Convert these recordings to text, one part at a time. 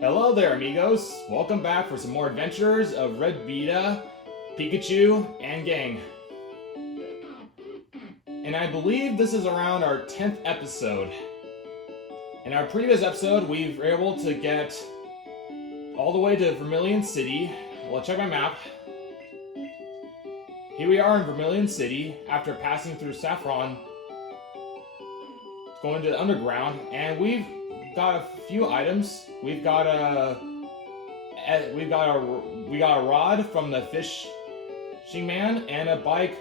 Hello there, amigos. Welcome back for some more adventures of Red Vita, Pikachu, and gang. And I believe this is around our 10th episode. In our previous episode, we were able to get all the way to Vermilion City. Well, check my map. Here we are in Vermilion City after passing through Saffron, going to the underground, and we've got a few items. We got a rod from the fishing man and a Bike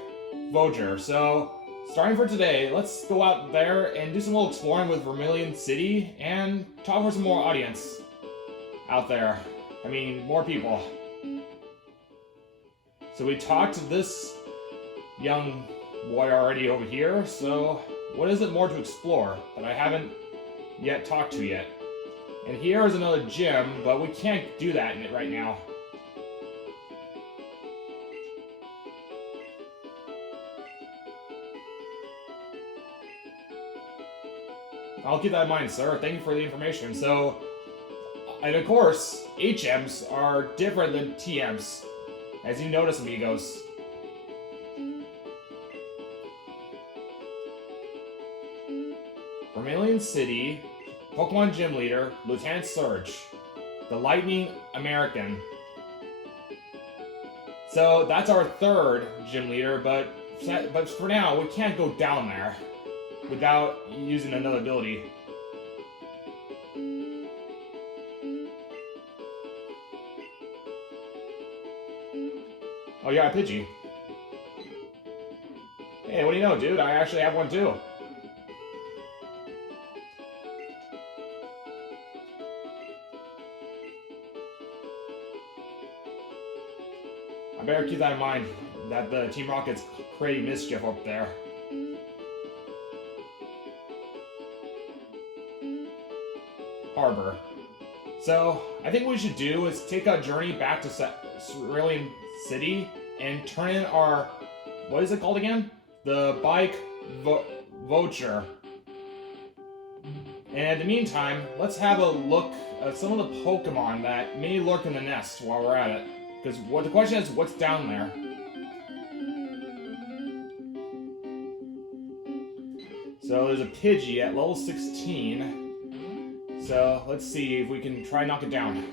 Voucher. So, starting for today, let's go out there and do some little exploring with Vermilion City and talk for some more audience out there. I mean, more people. So we talked to this young boy already over here, so what is it more to explore that I haven't yet talked to yet? And here is another gym, but we can't do that in it right now. I'll keep that in mind, sir. Thank you for the information. So, and of course, HMs are different than TMs, as you notice, amigos. Vermilion City, Pokemon Gym Leader, Lieutenant Surge, the Lightning American. So that's our third Gym Leader, but for now, we can't go down there without using another ability. Oh yeah, Pidgey. Hey, what do you know, dude? I actually have one too. I better keep that in mind, that the Team Rocket's creating mischief up there. Harbor. So, I think what we should do is take a journey back to Cerulean City and turn in our, what is it called again? The Bike Voucher. And in the meantime, let's have a look at some of the Pokemon that may lurk in the nest while we're at it. Because the question is, what's down there? So there's a Pidgey at level 16. So let's see if we can try and knock it down.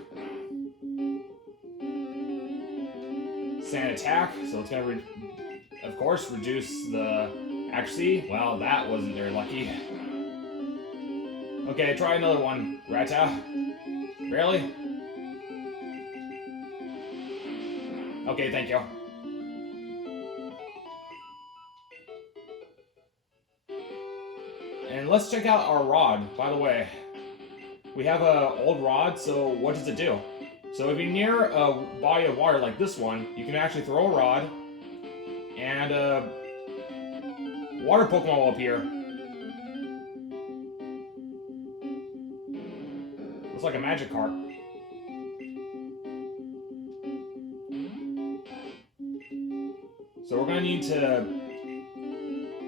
Sand attack, so it's gonna, of course, reduce the accuracy. Well, that wasn't very lucky. Okay, try another one. Rata. Really? Okay, thank you. And let's check out our rod, by the way. We have an old rod, so what does it do? So if you're near a body of water like this one, you can actually throw a rod, and a water Pokemon will appear. Looks like a Magikarp. So we're going to need to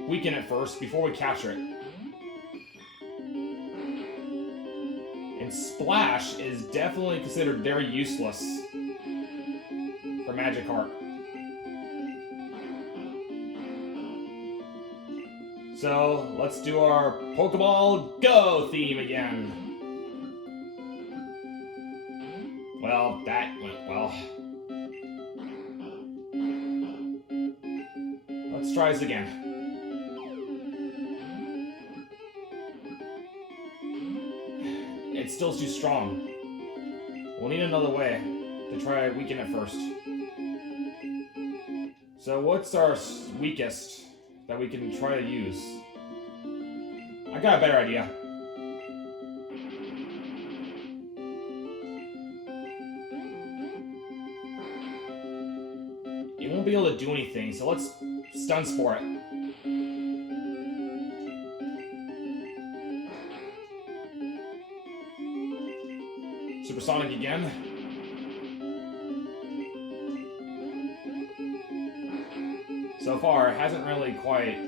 weaken it first before we capture it. And Splash is definitely considered very useless for Magikarp. So let's do our Pokeball Go theme again. Well, that went well. Let's try this again. It's still too strong. We'll need another way to try to weaken it first. So what's our weakest that we can try to use? I got a better idea. It won't be able to do anything, so let's Stun Spore it. Supersonic again. So far, it hasn't really quite...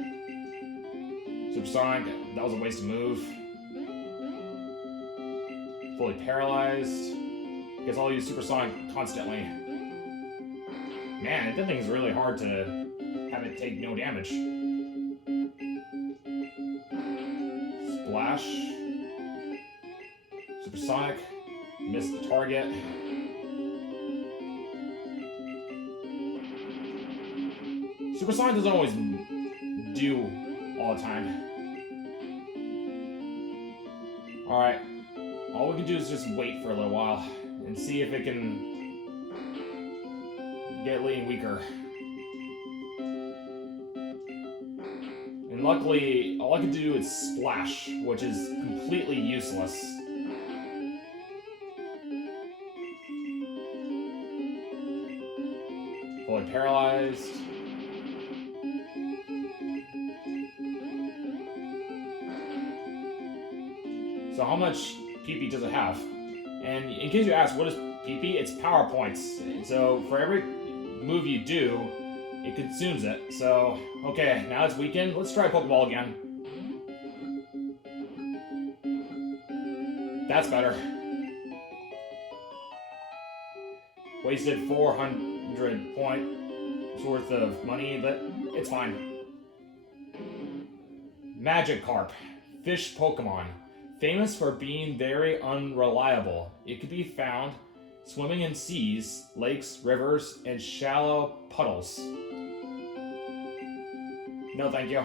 Supersonic, that was a waste of move. Fully paralyzed. Guess I'll use Supersonic constantly. Man, that thing's really hard to have it take no damage. Splash. Supersonic. Missed the target. Supersonic doesn't always do all the time. Alright. All we can do is just wait for a little while and see if it can get leaning weaker. And luckily, all I can do is splash, which is completely useless. Fully paralyzed. So how much PP does it have? And in case you ask, what is PP? It's power points. So for every move you do, it consumes it. So, okay, now it's weakened. Let's try Pokeball again. That's better. Wasted 400 points worth of money, but it's fine. Magikarp, fish Pokemon. Famous for being very unreliable. It could be found swimming in seas, lakes, rivers, and shallow puddles. No, thank you.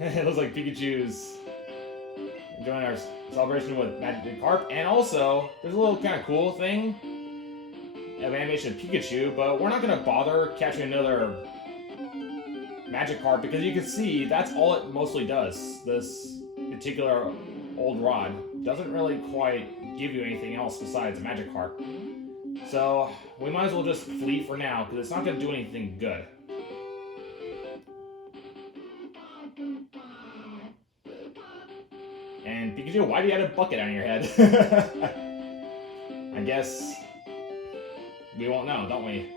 It looks like Pikachu's enjoying our celebration with Magikarp, and also there's a little kind of cool thing of animation of Pikachu, but we're not going to bother catching another Magikarp because you can see that's all it mostly does. This particular old rod doesn't really quite give you anything else besides Magikarp. So we might as well just flee for now because it's not going to do anything good. And Pikachu, why do you have a bucket on your head? I guess we won't know, don't we?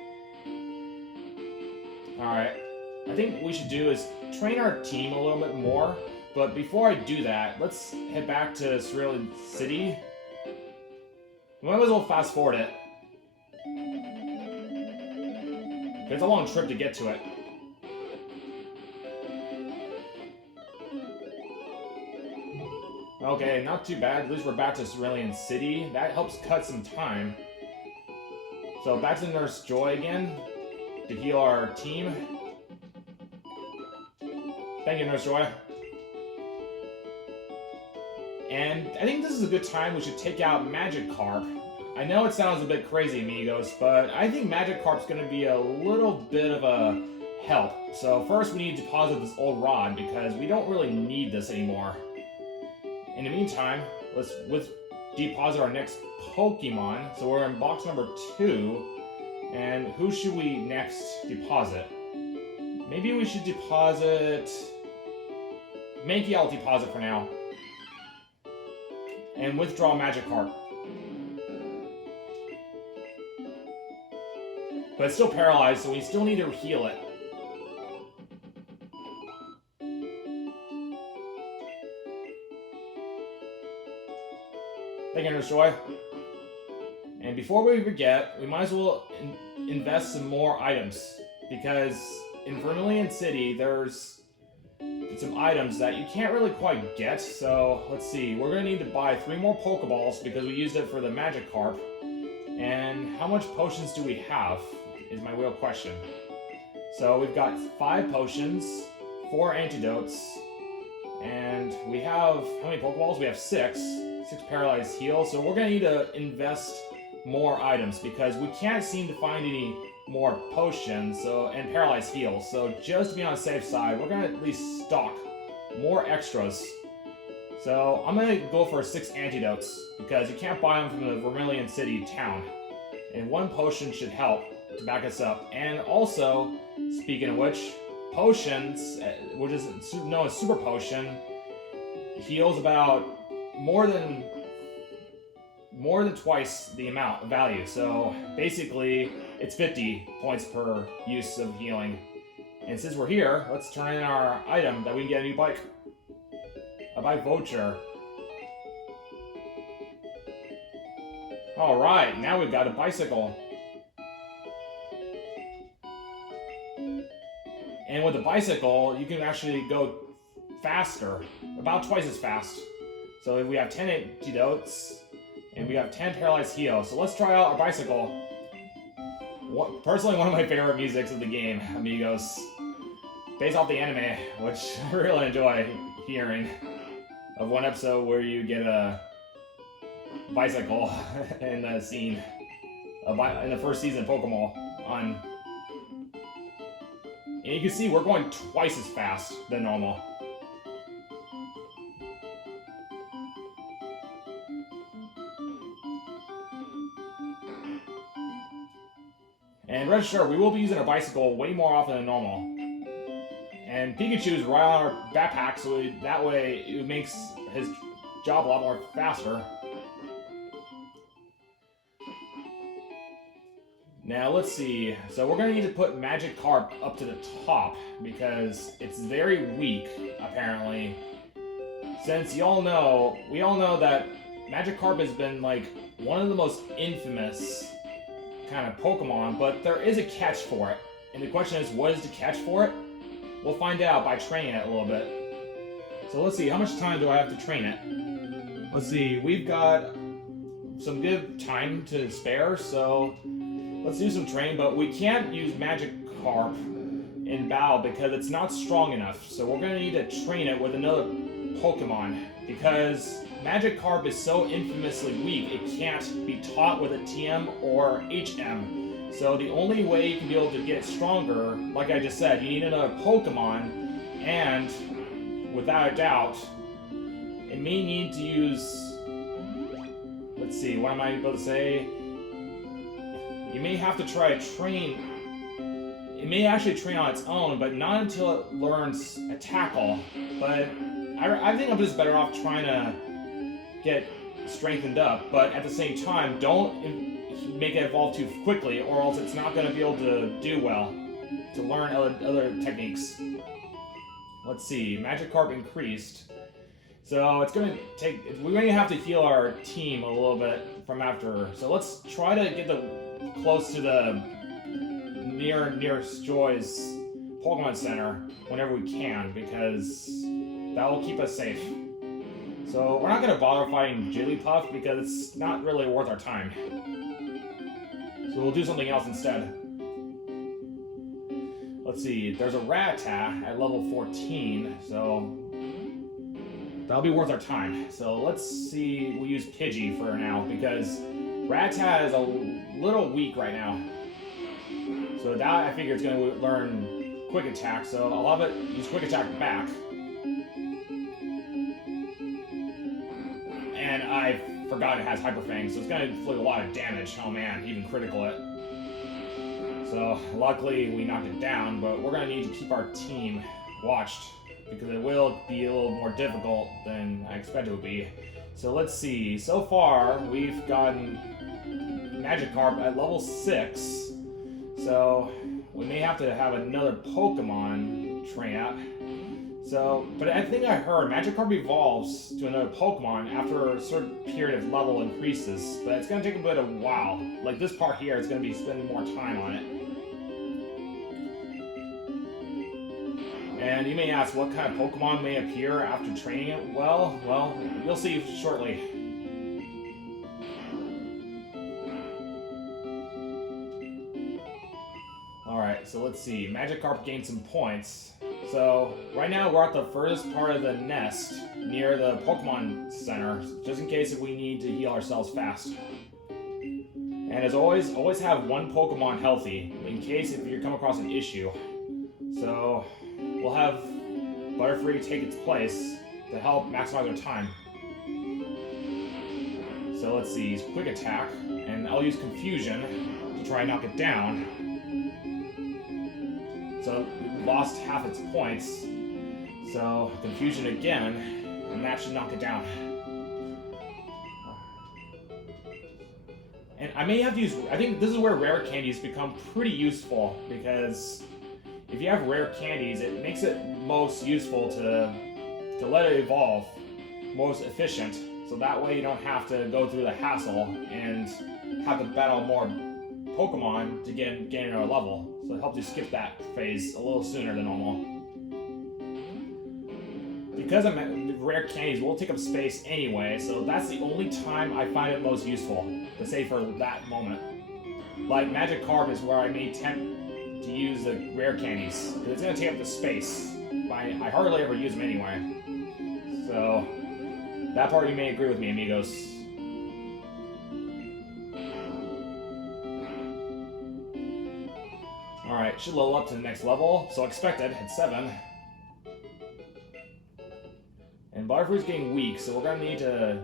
Alright. I think what we should do is train our team a little bit more. But before I do that, let's head back to Cerulean City. We might as well fast forward it. It's a long trip to get to it. Okay, not too bad. At least we're back to Cerulean City. That helps cut some time. So back to Nurse Joy again to heal our team. Thank you, Nurse Joy. And I think this is a good time we should take out Magikarp. I know it sounds a bit crazy, amigos, but I think Magikarp's going to be a little bit of a help. So first we need to deposit this old rod because we don't really need this anymore. In the meantime, let's deposit our next Pokemon. So we're in box number 2. And who should we next deposit? Maybe we should deposit... Mankey I'll deposit for now. And withdraw Magikarp. But it's still paralyzed, so we still need to heal it. Thank you, Nurse Joy. And before we forget, we might as well invest some more items. Because in Vermilion City, there's some items that you can't really quite get. So, let's see. We're going to need to buy 3 more Pokeballs because we used it for the Magikarp. And how much potions do we have is my real question. So, we've got 5 potions, 4 antidotes, and we have... How many Pokeballs? We have 6. 6 paralyzed heal. So, we're going to need to invest more items because we can't seem to find any more potions and paralyzed heals. So just to be on the safe side, we're gonna at least stock more extras. So I'm gonna go for 6 antidotes because you can't buy them from the Vermilion City town. And 1 potion should help to back us up. And also, speaking of which, potions, which is known as Super Potion, heals about more than twice the amount of value. So basically, it's 50 points per use of healing. And since we're here, let's turn in our item that we can get a new bike. A Bike Voucher. Alright, now we've got a bicycle. And with a bicycle, you can actually go faster. About twice as fast. So if we have 10 antidotes, and we have 10 paralyzed heal. So let's try out our bicycle. Personally, one of my favorite musics of the game, amigos. Based off the anime, which I really enjoy hearing. Of one episode where you get a bicycle in the scene. In the first season of Pokémon. And you can see we're going twice as fast than normal. And rest assured, we will be using our bicycle way more often than normal. And Pikachu is right on our backpack, so that way it makes his job a lot more faster. Now let's see. So we're gonna need to put Magikarp up to the top because it's very weak, apparently. Since we all know that Magikarp has been like one of the most infamous kind of Pokemon, but there is a catch for it. And the question is, what is the catch for it? We'll find out by training it a little bit. So let's see, how much time do I have to train it? Let's see, we've got some good time to spare, so let's do some training, but we can't use Magikarp in battle because it's not strong enough. So we're gonna need to train it with another Pokemon because Magikarp is so infamously weak, it can't be taught with a TM or HM. So the only way you can be able to get it stronger, like I just said, you need another Pokemon, and without a doubt, it may need to use, let's see, what am I able to say? You may have to try to train, it may actually train on its own, but not until it learns a tackle. But I think I'm just better off trying to get strengthened up, but at the same time, don't make it evolve too quickly, or else it's not going to be able to do well, to learn other techniques. Let's see, Magikarp increased. So it's going to take, we're going to have to heal our team a little bit from after. So let's try to get close to the nearest Joy's Pokemon Center whenever we can, because that will keep us safe. So we're not going to bother fighting Jigglypuff because it's not really worth our time. So we'll do something else instead. Let's see, there's a Rattata at level 14, so that'll be worth our time. So let's see, we'll use Pidgey for now because Rattata is a little weak right now. So that I figure it's going to learn Quick Attack, so I'll have it use Quick Attack back. And I forgot it has Hyper Fang, so it's going to inflict a lot of damage. Oh man, even critical it. So luckily we knocked it down, but we're going to need to keep our team watched because it will be a little more difficult than I expected it would be. So let's see, so far we've gotten Magikarp at level 6, so we may have to have another Pokemon train out. So, but I think I heard Magikarp evolves to another Pokemon after a certain period of level increases, but it's going to take a bit of a while. Like this part here, it's going to be spending more time on it. And you may ask what kind of Pokemon may appear after training it. Well, you'll see shortly. Alright, so let's see. Magikarp gained some points. So, right now we're at the furthest part of the nest, near the Pokemon Center, just in case if we need to heal ourselves fast. And as always, always have one Pokemon healthy, in case if you come across an issue. So, we'll have Butterfree take its place to help maximize our time. So let's see, Quick Attack, and I'll use Confusion to try and knock it down. So we lost half its points, so Confusion again, and that should knock it down. And I may have to use, I think this is where rare candies become pretty useful, because if you have rare candies, it makes it most useful to let it evolve, most efficient, so that way you don't have to go through the hassle and have to battle more Pokemon to gain another level. So it helps you skip that phase a little sooner than normal. Because rare candies will take up space anyway, so that's the only time I find it most useful to save for that moment. Like Magikarp is where I may tempt to use the rare candies, because it's going to take up the space. I hardly ever use them anyway. So, that part you may agree with me, amigos. Alright, should level up to the next level. So expected, it's 7. And Butterfree's getting weak, so we're gonna need to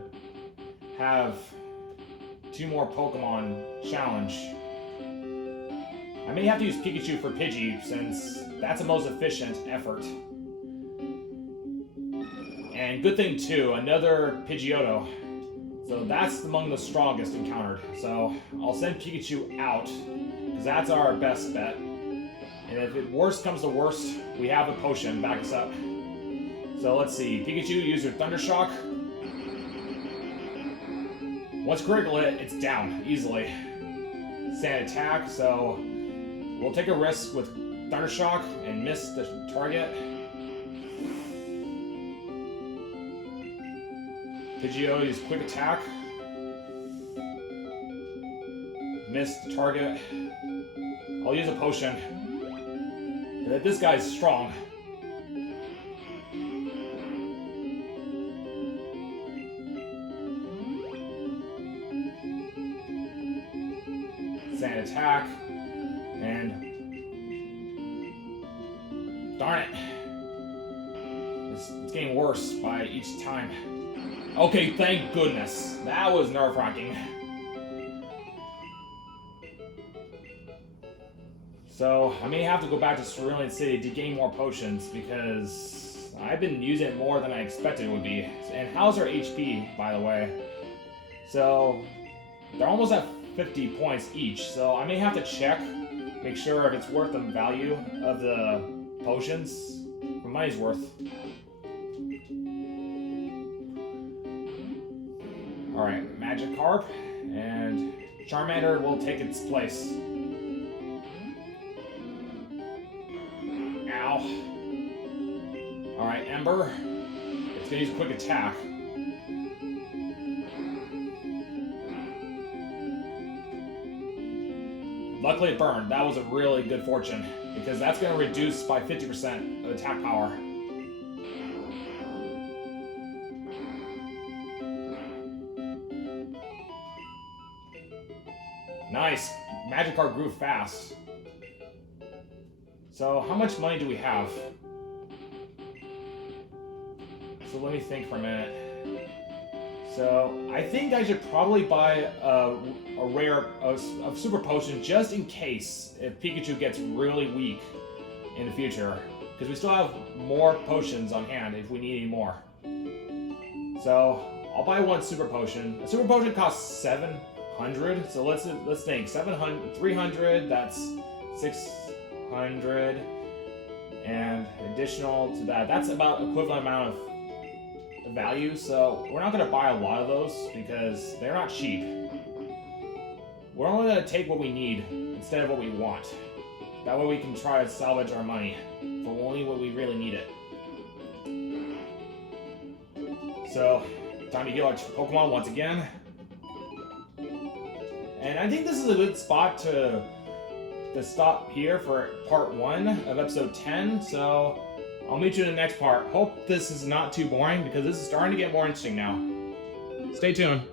have 2 more Pokemon challenge. I may have to use Pikachu for Pidgey, since that's the most efficient effort. And good thing too, another Pidgeotto. So that's among the strongest encountered. So I'll send Pikachu out, because that's our best bet. And if it worst comes to worst, we have a potion, back us up. So let's see, Pikachu, use your Thunder Shock. Once critical hit, it's down, easily. Sand attack, so we'll take a risk with Thunder Shock and miss the target. Pidgeotto use quick attack. Missed the target. I'll use a potion. And this guy's strong. Sand attack. And darn it. It's getting worse by each time. Okay, thank goodness. That was nerve-wracking. So, I may have to go back to Cerulean City to gain more potions, because I've been using it more than I expected it would be. And how's our HP, by the way? So, they're almost at 50 points each, so I may have to check, make sure if it's worth the value of the potions. For money's worth. Alright, Magikarp, and Charmander will take its place. Ow. Alright, Ember. It's gonna use a quick attack. Luckily it burned. That was a really good fortune, because that's gonna reduce by 50% of attack power. Nice! Magikarp grew fast. So, how much money do we have? So let me think for a minute. So, I think I should probably buy a super potion just in case if Pikachu gets really weak in the future. Because we still have more potions on hand if we need any more. So, I'll buy 1 super potion. A super potion costs 700, so let's think. 300, that's 600, and additional to that, that's about equivalent amount of value, so we're not going to buy a lot of those because they're not cheap. We're only going to take what we need instead of what we want. That way we can try to salvage our money for only what we really need it. So, time to heal our Pokemon once again. And I think this is a good spot to stop here for part 1 of episode 10. So I'll meet you in the next part. Hope this is not too boring, because this is starting to get more interesting now. Stay tuned.